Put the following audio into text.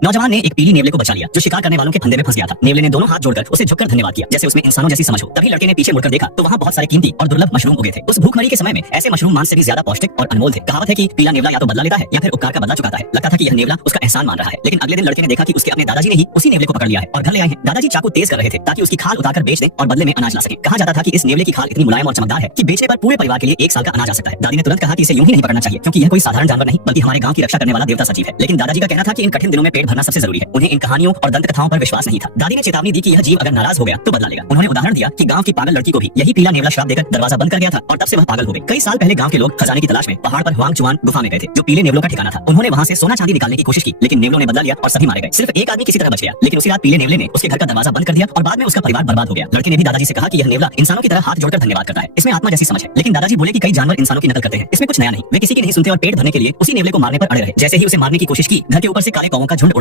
नौजवान ने एक पीली नेवले को बचा लिया जो शिकार करने वालों के फंदे में फंस गया था। नेवले ने दोनों हाथ जोड़कर उसे झुककर धन्यवाद किया, जैसे उसमें इंसानों जैसी समझ हो। तभी लड़के ने पीछे मुड़कर देखा तो वहाँ बहुत सारे कीमती और दुर्लभ मशरूम उगे थे। उस भूखमरी के समय में ऐसे मशरूम मांस से भी ज्यादा पौष्टिक और अनमोल थे। कहावत है कि पीला नेवला या तो बदला लेता है या फिर उपकार का बदला चुकाता है। लगता था कि यह नेवला उसका एहसान मान रहा है, लेकिन अगले दिन लड़के ने देखा कि उसके अपने दादाजी ने ही उसी नेवले को पकड़ लिया है और घर ले आए हैं। दादाजी चाकू तेज कर रहे थे ताकि उसकी खाल उतारकर बेच दें और बदले में अनाज ला सकें। कहा जाता था कि इस नेवले की खाल इतनी मुलायम और चमकदार है कि बेचने पर पूरे परिवार के लिए 1 साल का अनाज आ सकता है। दादी ने तुरंत कहा कि इसे यूं ही नहीं पकड़ना चाहिए, क्योंकि यह कोई साधारण जानवर नहीं बल्कि हमारे गांव की रक्षा करने वाला देवता सजीव है। लेकिन दादाजी का कहना था कि इन कठिन दिनों में पेट भरना सबसे जरूरी है। उन्हें इन कहानियों और दंत कथाओं पर विश्वास नहीं था। दादी ने चेतावनी दी कि यह जीव अगर नाराज हो गया तो बदला लेगा। उन्होंने उदाहरण दिया कि गांव की पागल लड़की को भी यही पीला नेवला श्राप देकर दरवाजा बंद कर गया था और तब से वह पागल हो गई। कई साल पहले गांव के लोग खजाने की तलाश में पहाड़ पर हुआंगचुआन गुफा में गए थे, जो पीले नेवलों का ठिकाना था। उन्होंने वहां से सोना चांदी निकालने की कोशिश की, लेकिन नेवलों ने बदला लिया और सभी मारे गए। सिर्फ एक आदमी किसी तरह बच गया, लेकिन उसी रात पीले नेवले ने उसके घर का दरवाजा बंद कर दिया और बाद में उसका परिवार बर्बाद हो गया। लड़के ने भी दादाजी से कहा कि यह नेवला इंसानों की तरह हाथ जोड़कर धन्यवाद करता है, इसमें आत्मा जैसी समझ है। लेकिन दादाजी बोले कि कई जानवर इंसानों की नकल करते हैं, इसमें कुछ नया नहीं। वे किसी की नहीं सुनते और पेट भरने के लिए उसी नेवले को मारने पर अड़े रहे। जैसे ही उसे मारने की कोशिश की, घर के ऊपर से काले कौवों का झुंड